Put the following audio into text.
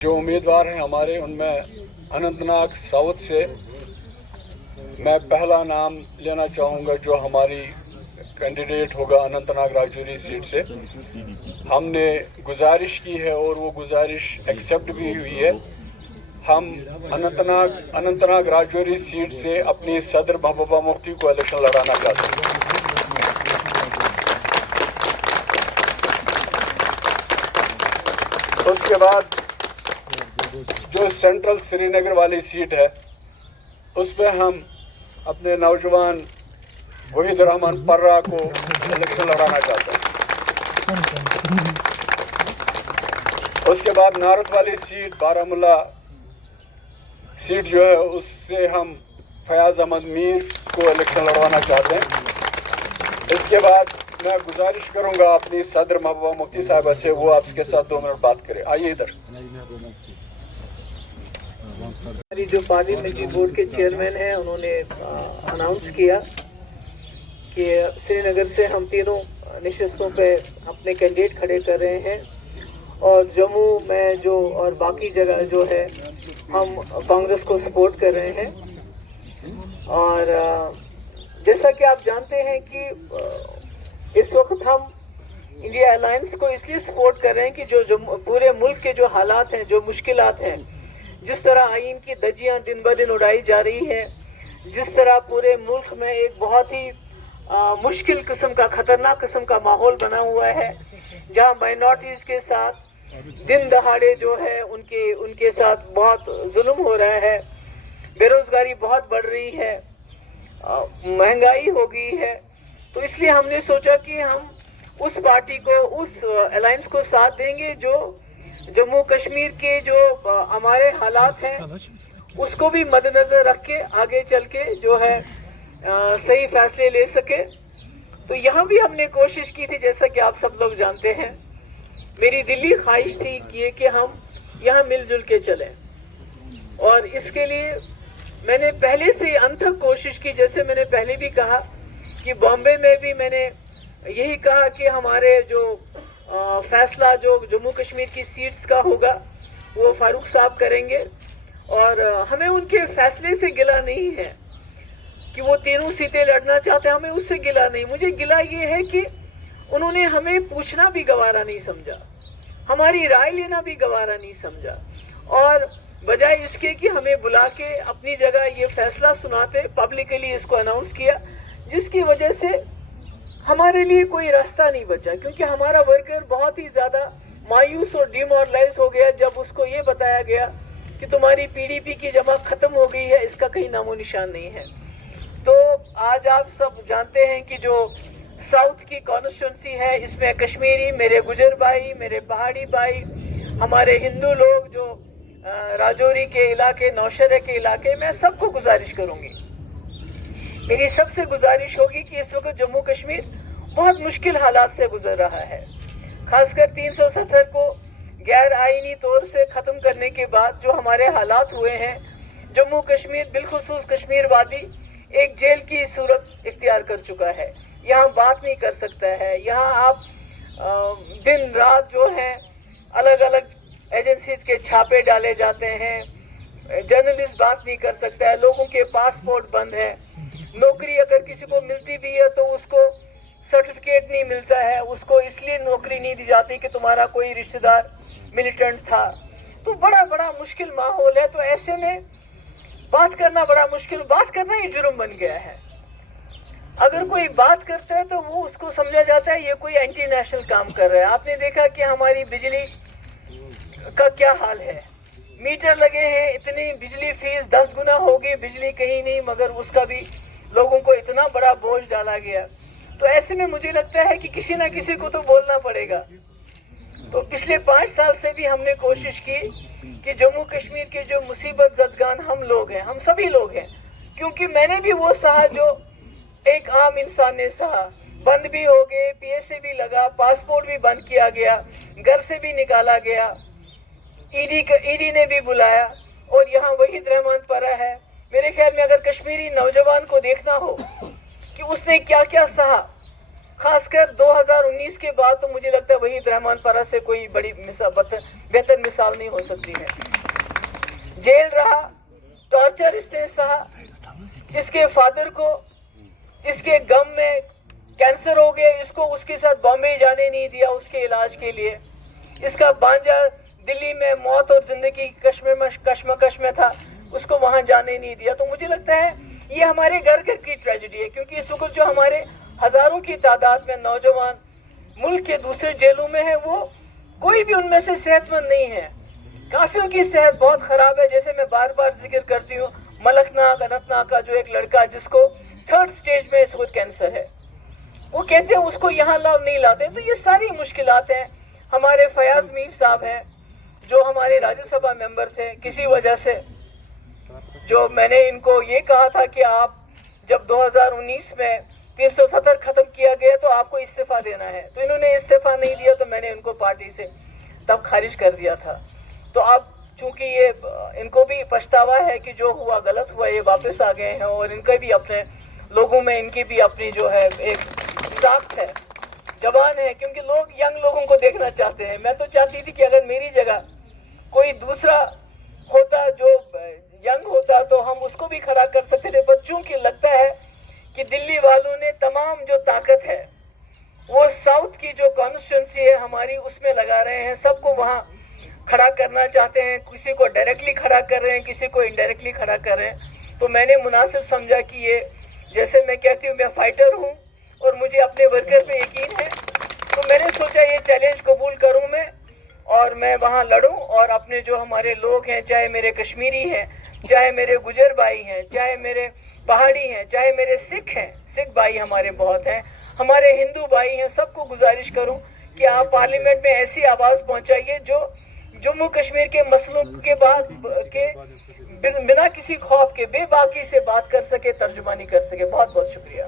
जो उम्मीदवार हैं हमारे, उनमें अनंतनाग साउथ से मैं पहला नाम लेना चाहूँगा जो हमारी कैंडिडेट होगा अनंतनाग राजौरी सीट से। हमने गुजारिश की है और वो गुजारिश एक्सेप्ट भी हुई है। हम अनंतनाग राजौरी सीट से अपनी सदर महबूबा मुफ्ती को इलेक्शन लड़ाना चाहते हैं। उसके बाद जो सेंट्रल श्रीनगर वाली सीट है उस पर हम अपने नौजवान वहीद रहमान पर्रा को इलेक्शन लड़ाना चाहते हैं। उसके बाद नारद वाली सीट बारामूला सीट जो है उससे हम फयाज अहमद मीर को इलेक्शन लड़वाना चाहते हैं। इसके बाद मैं गुजारिश करूंगा अपनी सदर महबूबा मुफ्ती साहिबा से, वो आपके साथ 2 मिनट बात करें। आइए इधर। हमारी जो पार्लियामेंट्री बोर्ड के चेयरमैन हैं उन्होंने अनाउंस किया कि श्रीनगर से हम तीनों नशिस्तों पे अपने कैंडिडेट खड़े कर रहे हैं और जम्मू में जो और बाकी जगह जो है हम कांग्रेस को सपोर्ट कर रहे हैं। और जैसा कि आप जानते हैं कि इस वक्त हम इंडिया अलायंस को इसलिए सपोर्ट कर रहे हैं कि जो पूरे मुल्क के जो हालात हैं, जो मुश्किलात हैं, जिस तरह आइन की धज्जियां दिन ब दिन उड़ाई जा रही हैं, जिस तरह पूरे मुल्क में एक बहुत ही मुश्किल किस्म का, खतरनाक किस्म का माहौल बना हुआ है, जहां माइनॉरिटीज़ के साथ दिन दहाड़े जो है उनके साथ बहुत जुल्म हो रहा है, बेरोजगारी बहुत बढ़ रही है, महंगाई हो गई है। तो इसलिए हमने सोचा कि हम उस पार्टी को, उस अलायंस को साथ देंगे जो जम्मू कश्मीर के जो हमारे हालात हैं उसको भी मद्देनजर रख के आगे चल के जो है सही फैसले ले सके। तो यहाँ भी हमने कोशिश की थी, जैसा कि आप सब लोग जानते हैं, मेरी दिली ख्वाहिश थी कि हम यहाँ मिलजुल के चलें और इसके लिए मैंने पहले से अंत तक कोशिश की। जैसे मैंने पहले भी कहा कि बॉम्बे में भी मैंने यही कहा कि हमारे जो फैसला जो जम्मू कश्मीर की सीट्स का होगा वो फारूक साहब करेंगे और हमें उनके फैसले से गिला नहीं है कि वो तीनों सीटें लड़ना चाहते हैं, हमें उससे गिला नहीं। मुझे गिला ये है कि उन्होंने हमें पूछना भी गवारा नहीं समझा, हमारी राय लेना भी गवारा नहीं समझा, और बजाय इसके कि हमें बुला के अपनी जगह ये फैसला सुनाते, पब्लिकली इसको अनाउंस किया, जिसकी वजह से हमारे लिए कोई रास्ता नहीं बचा। क्योंकि हमारा वर्कर बहुत ही ज़्यादा मायूस और डिमोरलाइज हो गया जब उसको ये बताया गया कि तुम्हारी पीडीपी की जमा ख़त्म हो गई है, इसका कहीं नामो निशान नहीं है। तो आज आप सब जानते हैं कि जो साउथ की कॉन्स्टिट्यूंसी है इसमें कश्मीरी, मेरे गुजर भाई, मेरे पहाड़ी भाई, हमारे हिंदू लोग जो राजौरी के इलाके, नौशहरा के इलाके, मैं सबको गुजारिश करूँगी, मेरी सबसे गुजारिश होगी कि इस वक्त जम्मू कश्मीर बहुत मुश्किल हालात से गुजर रहा है। खासकर 370 को गैर आईनी तौर से ख़त्म करने के बाद जो हमारे हालात हुए हैं, जम्मू कश्मीर बिलखुसूस कश्मीर वादी एक जेल की सूरत इख्तियार कर चुका है। यहाँ बात नहीं कर सकता है, यहाँ आप दिन रात जो है अलग अलग एजेंसीज के छापे डाले जाते हैं, जर्नलिस्ट बात नहीं कर सकता है, लोगों के पासपोर्ट बंद है, नौकरी अगर किसी को मिलती भी है तो उसको सर्टिफिकेट नहीं मिलता है, उसको इसलिए नौकरी नहीं दी जाती कि तुम्हारा कोई रिश्तेदार मिलिटेंट था। तो बड़ा मुश्किल माहौल है। तो ऐसे में बात करना बड़ा मुश्किल, बात करना ही जुर्म बन गया है। अगर कोई बात करता है तो वो उसको समझा जाता है ये कोई एंटी नेशनल काम कर रहा है। आपने देखा कि हमारी बिजली का क्या हाल है, मीटर लगे हैं, इतनी बिजली फीस 10 गुना होगी, बिजली कहीं नहीं, मगर उसका भी लोगों को इतना बड़ा बोझ डाला गया। तो ऐसे में मुझे लगता है कि किसी ना किसी को तो बोलना पड़ेगा। तो पिछले 5 साल से भी हमने कोशिश की कि जम्मू कश्मीर के जो मुसीबत ज़दगान हम लोग हैं, हम सभी लोग हैं, क्योंकि मैंने भी वो सहा जो एक आम इंसान ने सहा। बंद भी हो गए, पीएसए भी लगा, पासपोर्ट भी बंद किया गया, घर से भी निकाला गया, ईडी ने भी बुलाया, और यहाँ वहीद रहमान पर्रा है। मेरे ख्याल में अगर कश्मीरी नौजवान को देखना हो कि उसने क्या क्या सहा, खासकर 2019 के बाद तो मुझे लगता है वहीद रहमान पारा से कोई बड़ी बेहतर मिसाल नहीं हो सकती है। जेल रहा, टॉर्चर इसने सहा, इसके फादर को इसके गम में कैंसर हो गया, इसको उसके साथ बॉम्बे जाने नहीं दिया उसके इलाज के लिए। इसका भांजा दिल्ली में मौत और जिंदगी कश्मकश में था, उसको वहां जाने नहीं दिया। तो मुझे लगता है ये हमारे घर घर की ट्रेजेडी है, क्योंकि इस वक्त जो हमारे हजारों की तादाद में नौजवान मुल्क के दूसरे जेलों में है, वो कोई भी उनमें से सेहतमंद नहीं है। काफियों की सेहत बहुत खराब है। जैसे मैं बार बार जिक्र करती हूँ मलकनाग अनंतनाग का जो एक लड़का जिसको 3rd स्टेज में इस वक्त कैंसर है, वो कहते हैं उसको यहाँ लाभ नहीं लाते। तो ये सारी मुश्किलात हैं। हमारे फयाज मीर साहब हैं जो हमारे राज्यसभा मेंबर थे, किसी वजह से जो मैंने इनको ये कहा था कि आप जब 2019 में 370 खत्म किया गया तो आपको इस्तीफा देना है, तो इन्होंने इस्तीफा नहीं दिया, तो मैंने इनको पार्टी से तब खारिज कर दिया था। तो अब चूंकि ये इनको भी पछतावा है कि जो हुआ गलत हुआ, ये वापस आ गए हैं और इनके भी अपने लोगों में इनकी भी अपनी जो है एक साख्त है, जवान है, क्योंकि लोग यंग लोगों को देखना चाहते हैं। मैं तो चाहती थी कि अगर मेरी जगह कोई दूसरा होता जो यंग होता तो हम उसको भी खड़ा कर सकते थे, पर चूंकि लगता है कि दिल्ली वालों ने तमाम जो ताकत है वो साउथ की जो कॉन्स्टिट्यूंसी है हमारी उसमें लगा रहे हैं, सबको वहाँ खड़ा करना चाहते हैं, किसी को डायरेक्टली खड़ा कर रहे हैं, किसी को इनडायरेक्टली खड़ा कर रहे हैं। तो मैंने मुनासिब समझा कि ये, जैसे मैं कहती हूँ मैं फाइटर हूँ और मुझे अपने वर्कर पे यकीन है, तो मैंने सोचा ये चैलेंज कबूल करूँ मैं और मैं वहाँ लड़ूँ और अपने जो हमारे लोग हैं, चाहे मेरे कश्मीरी हैं, चाहे मेरे गुजर भाई हैं, चाहे मेरे पहाड़ी हैं, चाहे मेरे सिख हैं, सिख भाई हमारे बहुत हैं, हमारे हिंदू भाई हैं, सबको गुजारिश करूं कि आप पार्लियामेंट में ऐसी आवाज़ पहुंचाइए जो जम्मू कश्मीर के मसलों के बाद के बिना किसी खौफ के बेबाकी से बात कर सके, तर्जुमानी कर सके। बहुत बहुत शुक्रिया।